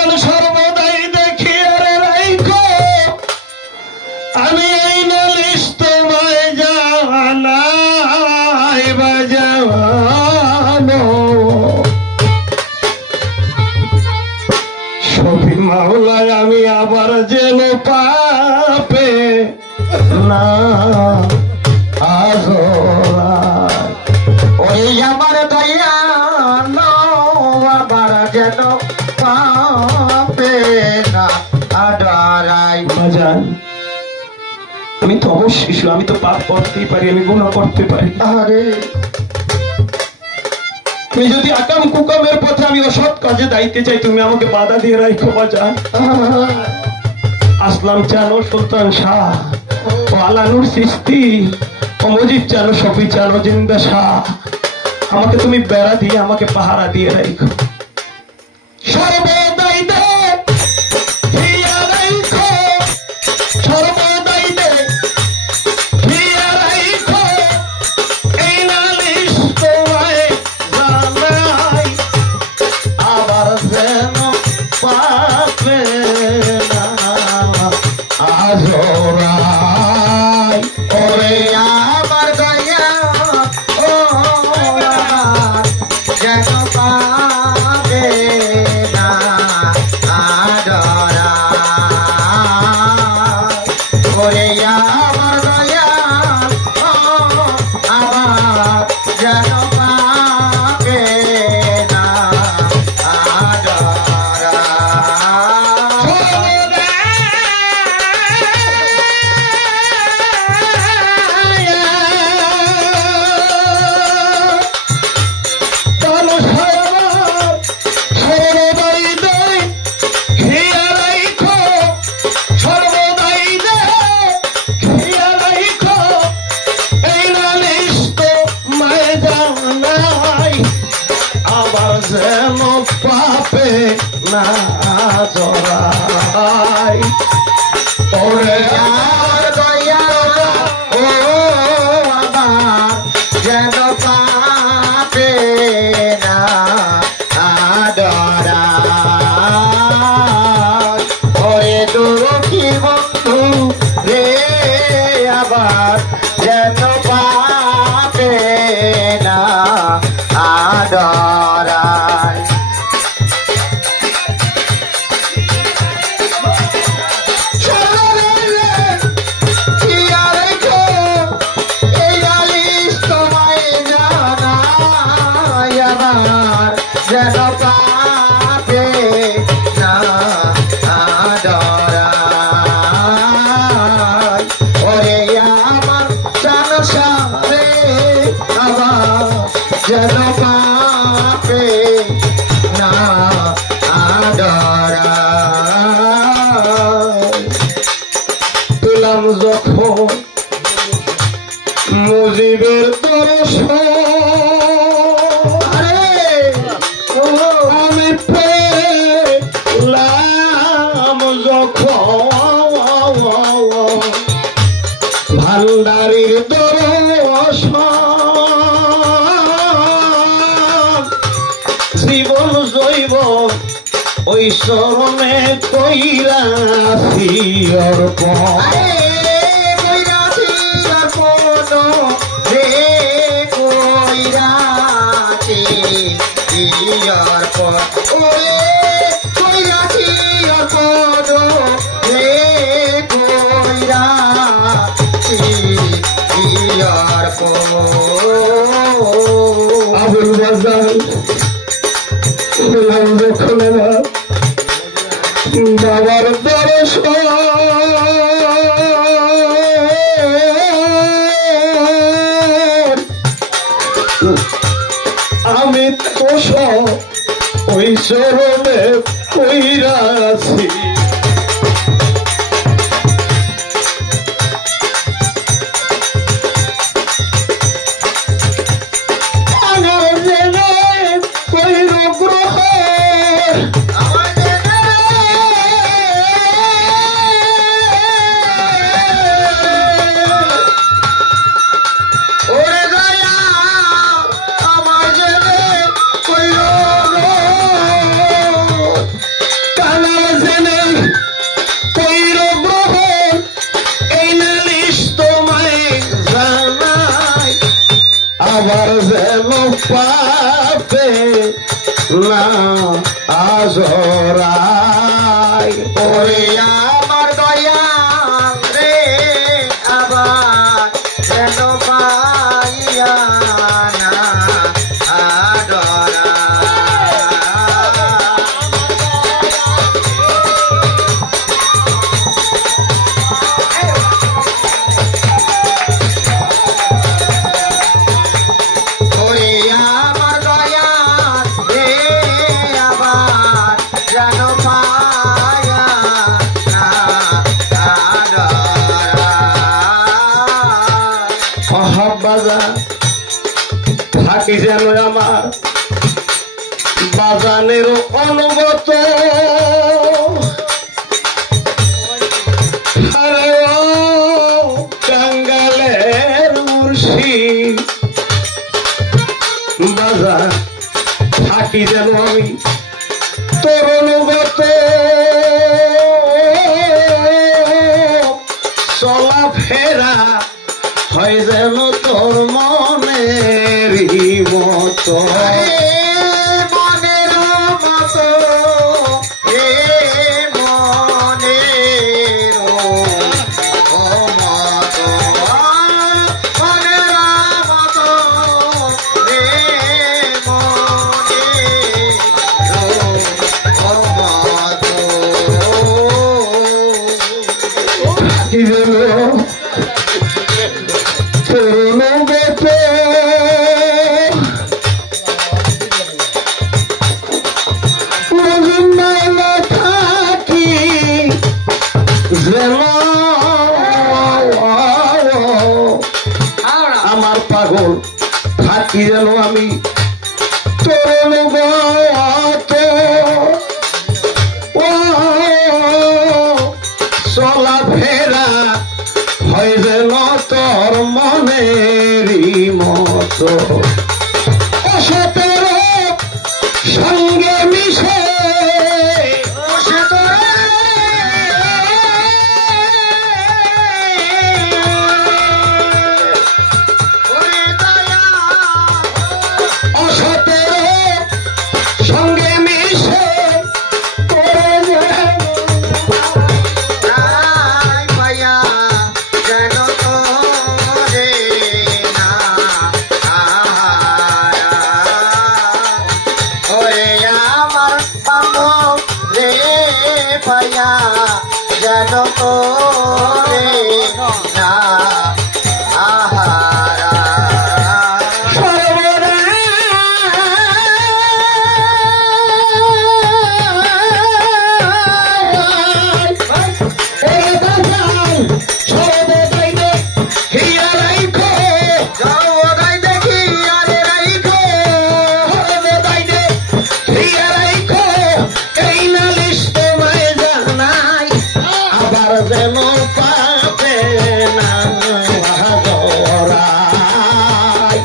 যেন সর্বদাই দেখি আরে রাইখো আমি এই নালিশ তোমায় জানাই বাজানো সফি মাওলায় আমি আবার যেন পাপে না আজরাই ওই আমার দয়ালো আবার যেন পাবে না আডারাই। বাজান আমি তো অবশ্যই শিশু, আমি তো পাপ করতেই পারি, আমি গুনাহ করতে পারি। আরে তুমি যদি আকাম কুকামের পথে আমি অসৎ কাজে দায়িত্বে চাই, তুমি আমাকে বাধা দিয়ে রাখো বাজান। আসলাম চানো, সুলতান শাহ ও আলানুর সিস্তি ও মজিদ চানো, শফি চানো, জিন্দা শাহ, আমাকে তুমি বেড়া দিয়ে আমাকে পাহারা দিয়ে রাখো। সর্বদাই দেখিয়া রাখো, সর্বদাই দেখিয়া রাখো, এই নালিশ তোমায় জানাই আবার যেন পাবে না আজরাই। ওরে আমার দয়া ও আমার যেন পাবে না আডারাই। ওরে আমার দয়া ও আমার যেন পাবে না আডারাই। পাপে না জড়াই ওরে আমার দয়া ও আমার যেন পাবে না আডারাই। ওরে দুঃখী বন্ধু রে আবার যেন পাবে না আডারাই। যেন পাবে না আডারাই। ওরে আমার জান সারে আবার যেন পাবে না আডারাই। পেলাম যখন মুজিবের দর্শন আমি পেলাম যখন ভান্ডারির দর্শন জীবন জৈব ওই শরণে কইরাছি অর্পণ। আবুল বাজার পেলাম যখন আমার বাবার দর্শন আমি তো ওই শরণে কইরাছি আবার যেন পাবে না আজরাই ওরে আমার দয়াল রে আবার যেন পাইয়া না আদরা ওরে আমার দয়াল রে আবার যেন পাইয়া না আদরা বাজা থাকি যেন আমার বাজানের অনুগত আরে ও কাঙ্গালের মুর্শিদ বাজার থাকি যেন আমি তোর অনুগত চলা ফেরা হয় যেন তোর মনেরই মতো মনের মতো হে মনের ও মতো মনের মতো হে মনের ও মতো কি যেন তোর অনুগত মজুমালা থাকি যেন আমার পাগল থাকি যেন আমি তোর অনুগত ও চলা ফেরা হয় যেন তোর মনেরই মতো অসতের সঙ্গে মিশে বসে তোরে ওরে দয়া অসতের সঙ্গে মিশে তোরে যেন রাই পায়া যেন তোরে না আহারা ওরে আমার বান্ধব রে পায়া যেন তোরে না আহারা যাও গাই দেখি আরে রাইখো আবার যেন পাবে না হাজরাই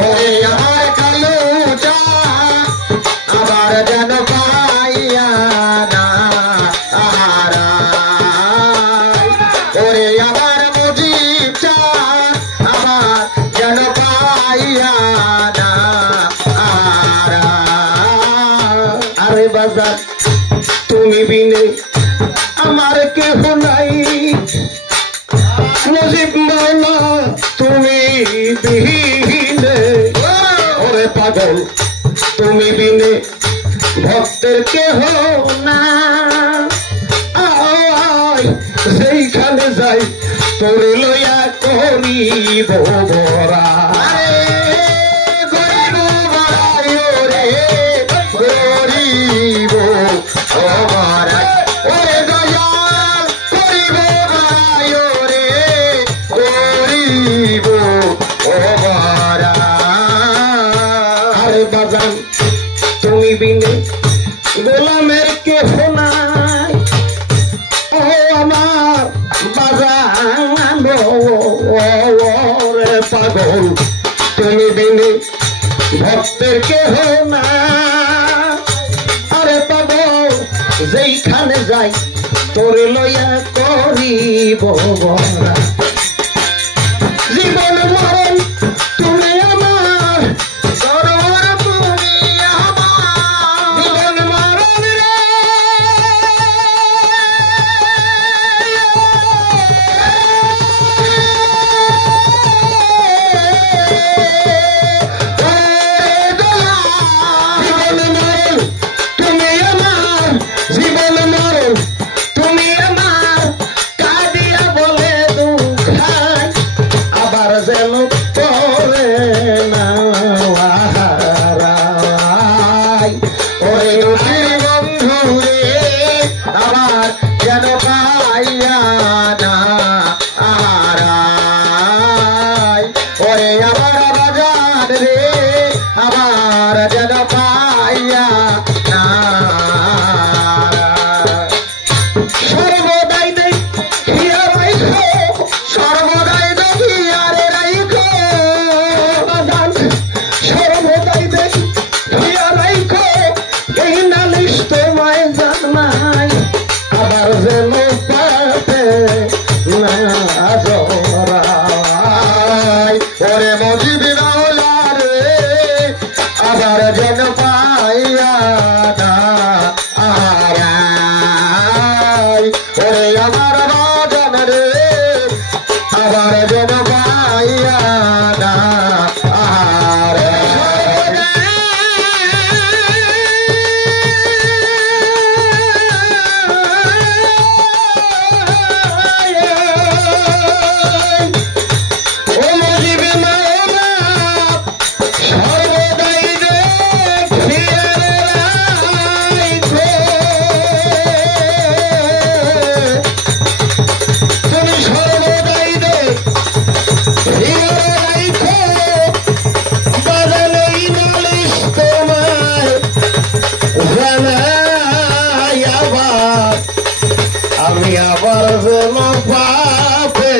ওরে আমার কালুটা আবার যেন পাইয়া না তাহারা ওরে আমার মুজিবটা আবার যেন পাইয়া না তাহারা আরে বাজার তুমি বিনে আমার কেহ নাই মুজিব মাওলা তুমি বিহীনে ওরে পাগল তুমি বিনে ভক্তের কেহ না আয় যেইখানে যাই তোর লইয়া করিব বরা আরে গরিব বড়াই ওরে গরিব ও বড়াই ওরে দয়াল গরিব বড়াই ওরে গরিব ও বড়াই আরে বাজান তুমি বিনে গোলামের কেহ নাই ও আমার বাজান রে পাগল তুমি বিনে ভক্তের কেহ না আরে পাগল যেইখানে যাই তোর লইয়া করিব বরা জীবন মরণ তুমি আমার আমি আবার যেন পাপে